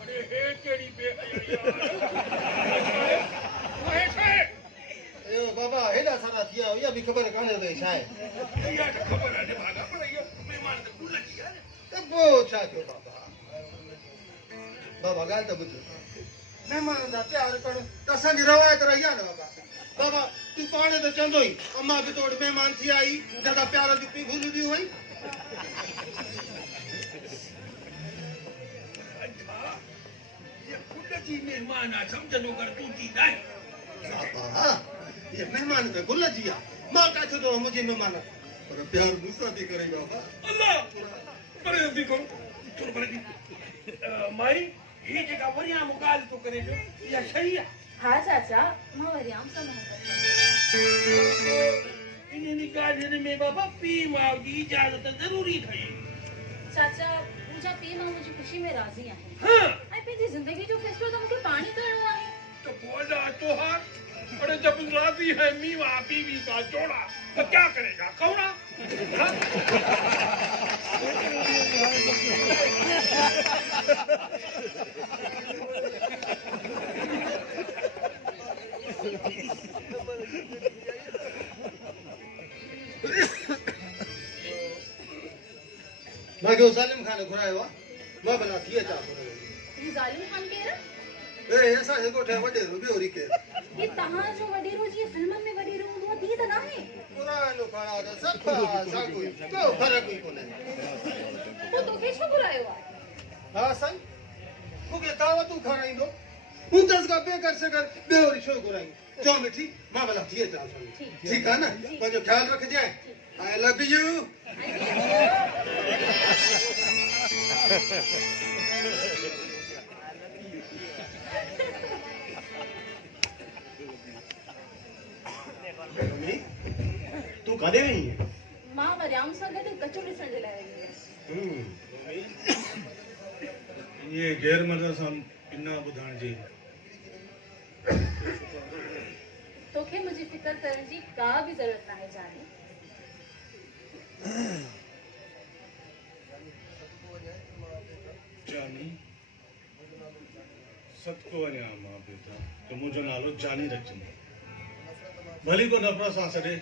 अरे हे केड़ी यो बाबा हेडा सारा थिया या भी खबर काने तो छाए या तो खबर है भागा पर ये मेहमान तो भूल गई यार तो वो छा क्यों बाबा गाल तो बुझ मेहमान दा प्यार कर तो संग रवायत रहिया ना बाबा तू पाने तो चंदो ही अम्मा भी तोड़ मेहमान थी आई ज्यादा प्यार जो पी भूल दी हुई अच्छा ये खुद की मेहमान आ समझनो कर तू की नहीं बाबा ये मेहमान तो गुल जिया मां का तो मुझे मेहमान पर प्यार दूसरा दी करे बाबा अल्लाह पर देखो चल पर माई ये जगह बढ़िया मुकाल तो करे जो या सही है हाँ चाचा मां वरियाम सा इन्हें निकाल में बाबा पी माँ की इजाजत जरूरी थी चाचा मुझे पी मां मुझे खुशी में राजी है हाँ आई पे जिंदगी जो फैसलो तो मुझे पानी करना है तो बोला तो हार अरे जब राजी है मीवा बीवी का जोड़ा तो क्या करेगा कौना मैं क्यों जालिम खान घुराए हुआ मैं बना थिए चा ये जालिम खान के रहा ए ऐसा है कोठे वडे रुबी होरी के ये तहां जो वडी रोजी फिल्म में वडी रो वो दी त ना है पुरानो खाना रे सब सा कोई को फर्क कोई कोने वो तो के शो बुलायो हां सन मुके दावत तू खाराई दो मुंतज का पे कर सकर बेहोरी शो घुराई जो मिठी मां बना थिए चा ठीक है ना तो जो ख्याल रख जाए आई लव यू तू कदे नहीं है मां वरियाम सा गड कचोड़ी सण जे लाए ये गैर मर्द सां इन्ना बुधाण जी तोखे मुझे फिकर करण जी का भी जरूरत ना है जाने जानी सतको वञा मां बेटा तो मुंहिंजो नालो जानी रखजंदी भली को नफ़रत सां सॾे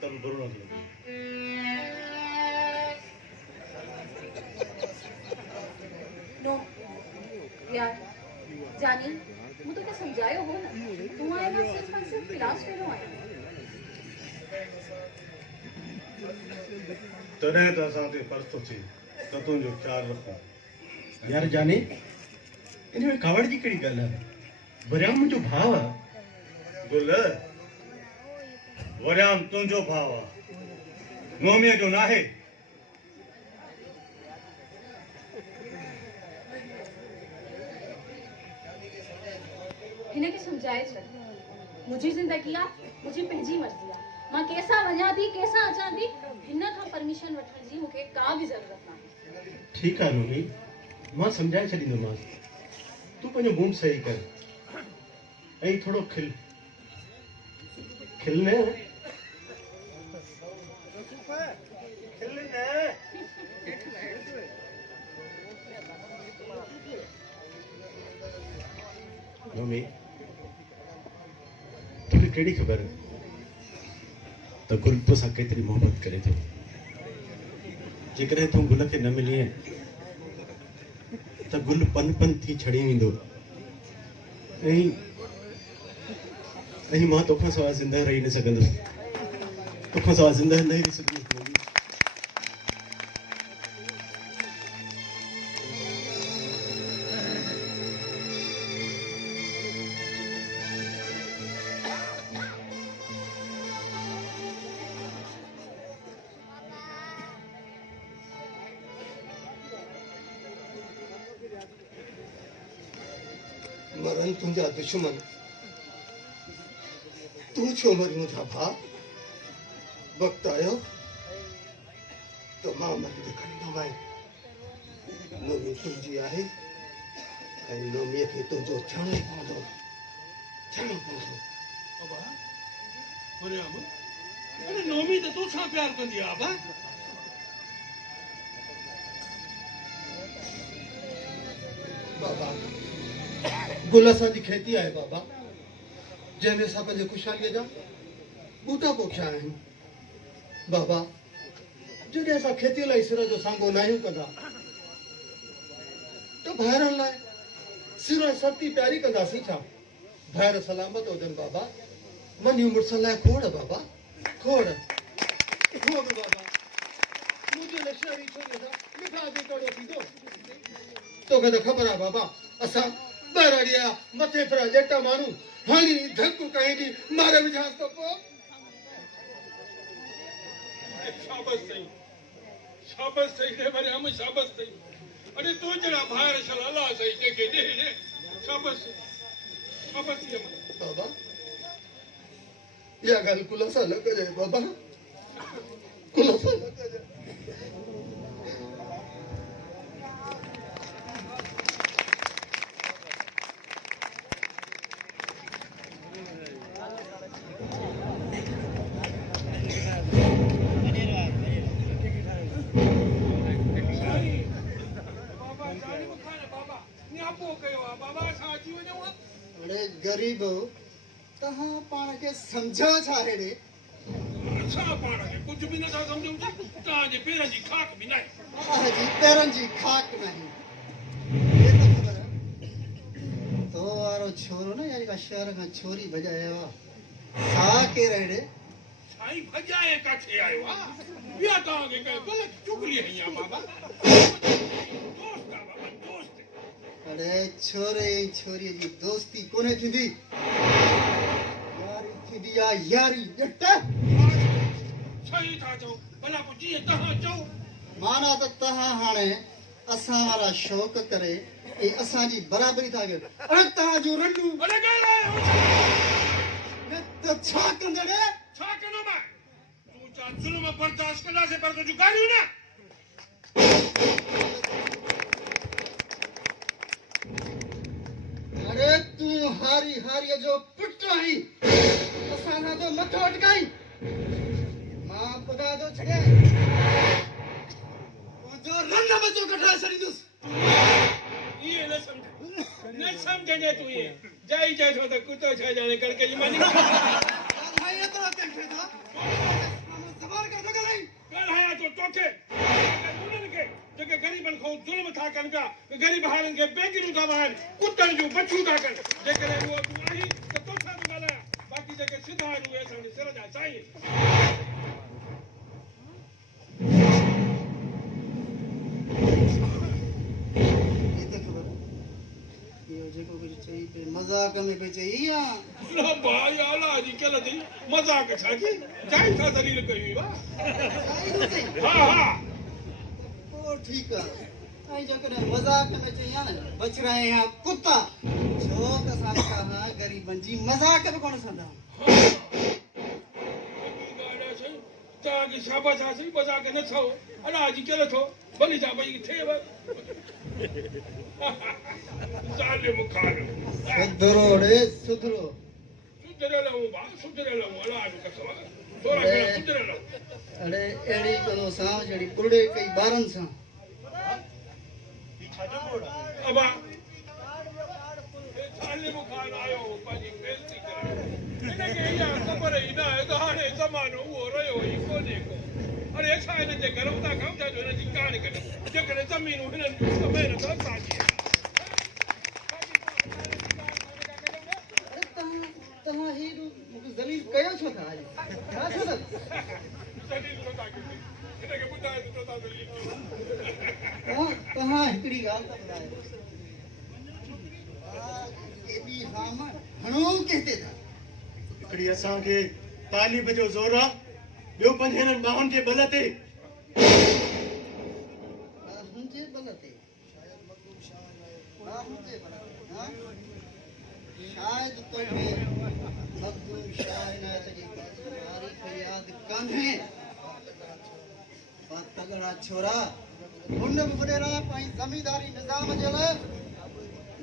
त बि बुरो न थो लॻे नो यार जानी मैं तो समझायो हो ना तू आए ना सिर्फ क्लास फेलो आए तॾहिं त असां ते फ़र्ज़ु थो थिए त तुंहिंजो ख़्यालु रखूं यार जाने इनमें कावड़ जी कड़ी गल है वरियाम मुझो भाव है गुल वरियाम तुंहिंजो भाउ आहे नोमीअ जो नाहे हिन के समझाए छॾ मुझी जिंदगी आ मुझी पंहिंजी मर्ज़ी आ मां कैसा वञा थी कैसा अचां थी हिन खां परमिशन वठण जी मूंखे का भी जरूरत ना ठीक है नोमी मां समझाए छॾींदोमांसि तू पंहिंजो मूड सही कर ऐं थोड़ो खिल खिल न नोमी तोखे कहिड़ी ख़बर त गुल तोसां केतिरी मोहबत करे थो जेकॾहिं तूं गुल खे न मिलीअ त गुल पन पन थी छड़ी वेंदो ऐं मां तोखां सवाइ ज़िंदह रही न सघंदुसि तोखां सवाइ ज़िंदह न रही सघंदुसि मरण तुंहिंजा दुश्मन तू छो मरी मुंहिंजा भाउ वक़्तु आयो त मां मरी ॾेखारींदोमांइ नोमी तुंहिंजी आहे ऐं नोमीअ खे तुंहिंजो थियणो ई पवंदो अबा वरियाम अरे नोमी तो तोसां प्यार कंदी आहे अबा बाबा गुल असांजी खेती आहे बाबा जंहिंमें असां पंहिंजे ख़ुशहालीअ जा बूटा पोखिया आहिनि बाबा जॾहिं असां खेतीअ लाइ सिर जो साम्हूं न आहियूं कंदा त ॿाहिरनि लाइ सिर सर्ती प्यारी कंदासीं छा ॿाहिर सलामत हुजनि बाबा मनियूं मुड़ुसनि लाइ खोड़ बाबा खोड़ खोड़ बाबा मुंहिंजे लाइ शहरी छोरीअ सां मिठा बि कड़ो थींदो तोखे त ख़बर आहे बाबा असां ॿाहिराड़िया मथे फिरा ॼट माण्हू हाणे धक कहीं मार विझांसि त पोइ शाबाश सही ने भरे हम शाबाश सही अरे तू जरा बाहर चल अल्लाह सही के दे शाबाश शाबाश बाबा या ॻाल्हि कुल सां न कजे बाबा कुल सां न कजे अरे गरीब तहां पाण खे समझो छा हेड़े अच्छा पाण खे कुछ भी न था समझो ता जे पेरन जी खाक भी नहीं जी पेरन जी खाक नहीं ये तो खबर है तो वारो छोरो न यानी का शहर का छोरी भजायो सा के रेड़े साईं भजाए काठे आयो आ बिया ता के गलत चुगली है या बाबा दोस्त आ बाबा दोस्त अरे छोरे छोरी जी दोस्ती कोने थींदी यारी थींदी आ यारी ॼट सही था चो भला को जी तहां चो माना तो तहां हाणे असां वारा शौक़ करे ए असां जी बराबरी था कयो अरे तहां जो रंडू अरे ॻाल्हाए न तो छा कंदड़े छा कनो मैं तू चा जुल्म बर्दाश्त करना से पर तुझ गालियूं ना अरे तू हारी हारी जो पुट आई असां ना तो मथो अटकाई मां खुदा जो छड़े तू जो रन बचो कठा सड़ी दुस ये न समझे तू ये जाई जाए तो कुत्तो छा जाने करके ये मानी भाई ये तो टेंशन था सवाल कर लगा नहीं कल आया तो टोके उन्हनि के जेके गरीबन को जुल्म था कन का गरीब हालन के बेगिरू का बहन कुत्तन जो बच्चू का कन जेके वो तू आई तो तोछा भी गाला बाकी जेके सीधा रू ऐसा ने सिर जा चाहिए ये तो खबर ये जेको कुछ चाहिए पे मजाक में पे चाहिए या ना भाई आला जी केला थी मजाक छाजी जाई था दलील कई वा हां हां ओ ठीक है आई जकर मजाक में चाहिए ना बच रहे हैं कुत्ता जो कसा कहा गरीबन जी मजाक में कौन संदा ताकि शाबाश आसी मजाक न छो अला जी केला थो भली जा भाई थे जालिम खान सुधरो रे सुधरो सुधरे लो बा सुधरे लो अला जो कसवा थोड़ा घणा सुधरे लो अरे एड़ी कनो सा जड़ी बुढ़े कई बारन सा अबा जालिम खान आयो पाजी बेइज्जती करे इनके या खबर ही ना है तो हाणे ज़मानो वो रयो ही कोने को अरे ऐसा है जे घर उता खाऊ था जो इनजी कान करे जेकर जमीन हुनन समय न था साजी तहां ही मुके जमीन कयो छो था आज छा छो था दलील तो ताकि इनके बुधाए तो ता दलील तहां हिकड़ी गाल त ॿुधायो एडी हाम घणो कहते था हिकिड़ी असांखे तालीब जो ज़ोर आहे ॿियो पंज हिननि माण्हुनि जे बल ते मुंहिंजे बल ते मुंहिंजे बल ते शायदि तोखे मखदूम शाह इनायत जी तारीफ़ यादि कान्हे पर तगड़ा छोरा हुन बि वॾेरा पंहिंजी ज़मींदारी निज़ाम जे लाइ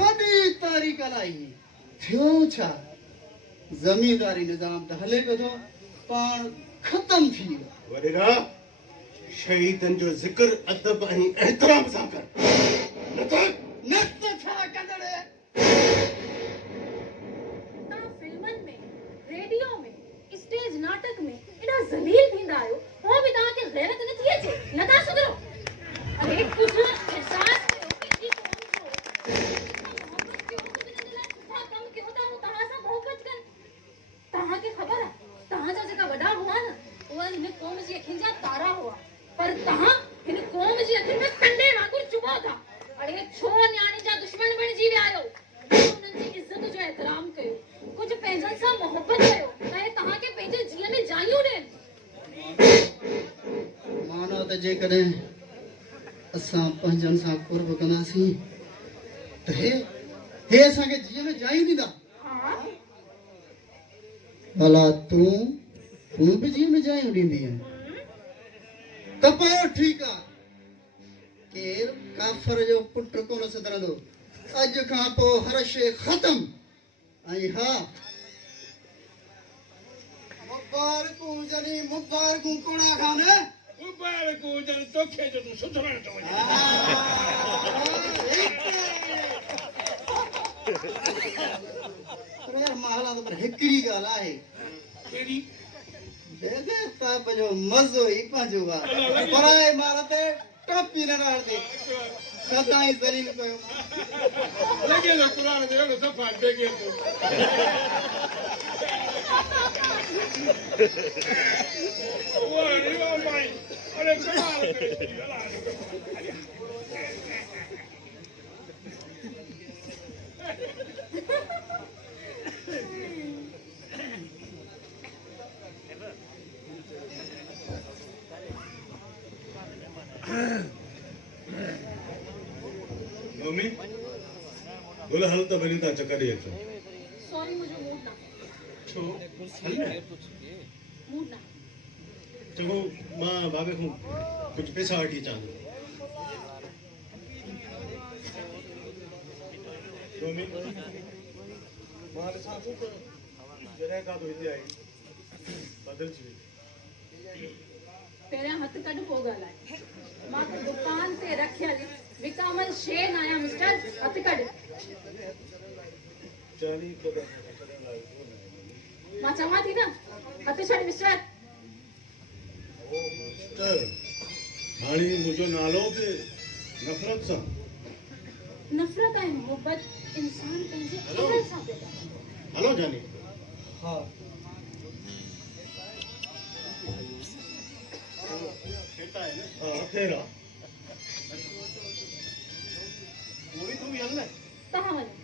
वॾी तारीख़ लाई थियो छा ज़मींदारी निज़ाम त हले पियो थो पाण ख़तम थी वियो वॾेरा शहीदनि जो ज़िक्र अदब ऐं एहतराम सां कर न त नत छा कंदड़े तव्हां फिल्मनि में रेडियो में स्टेज नाटक में एॾा ज़लील थींदा आहियो पोइ बि तव्हांखे गैरत न थी अचे नथा सुधरो अरे कुझु एहसास कयो पंहिंजी क़ौम जो मोहबत कयो ख़ुदि जे लाइ सुठा कम कयो था उहो तव्हां सां मोहबत कनि तव्हांखे ख़बर आहे तव्हांजा जेका वॾा हुआ न उहा हिन क़ौम जी अखियुनि जा तारा हुआ पर तव्हां हिन क़ौम जी अखियुनि में कंडे वांगुरु चुभो था अरे छो न्याणी जा दुश्मन बणिजी विया आहियो उन्हनि जी इज़त जो एहतराम कयो कुझु पंहिंजनि सां मोहबत कयो ऐं तव्हांखे पंहिंजे जीअं में जायूं ॾियनि माना त जेकॾहिं असां पंहिंजनि सां कुर्ब कंदासीं त हे असांखे जीअं में जायूं ॾींदा हा भला तूं बि जीअं में जायूं ॾींदी आहीं त पोइ ठीकु आहे केरु काफ़र जो पुटु कोन सुधरंदो अॼु खां पोइ हर शइ ख़तम ऐं हा मुबारकूं जॾहिं मुबारकूं कोड़ा खाने मुबारक हुजनि तोखे जो तूं सुधरण थो वञे यार माला तो पर हिकड़ी गाल आहे कहिड़ी बेदे ताप जो मज़ो ई पंहिंजो आहे पराए माल ते टोपी न डालते सदाई ज़लील कयो लॻे थो क़ुर में अहिड़ो सफ़ा बेगे थो वाह भाई अरे कमाल करे मम्मी बोले हल तो बनी था चक्कर ही अचो सॉरी मुझे मूड ना छो मूड ना चलो मां बाबे को कुछ पैसा वठी चां मम्मी मां ॾिसां थो त जॾहिं का तो हिते आई बदलजी वई पहिरियां हथ कढ पोइ ॻाल्हाए मां त दुकान ते रखियल विकामल शइ न आहियां मिस्टर हथ कढ चाली कदम मां चवां थी न हथ छॾ मिस्टर ओ मिस्टर हाणे मुंहिंजो नालो बि नफ़रत सां नफ़रत ऐं मोहबत इंसान पंहिंजे अमल सां पैदा कंदो हलो जानी हा हाँ फिर आ वो भी तुम हल ना तव्हां वञो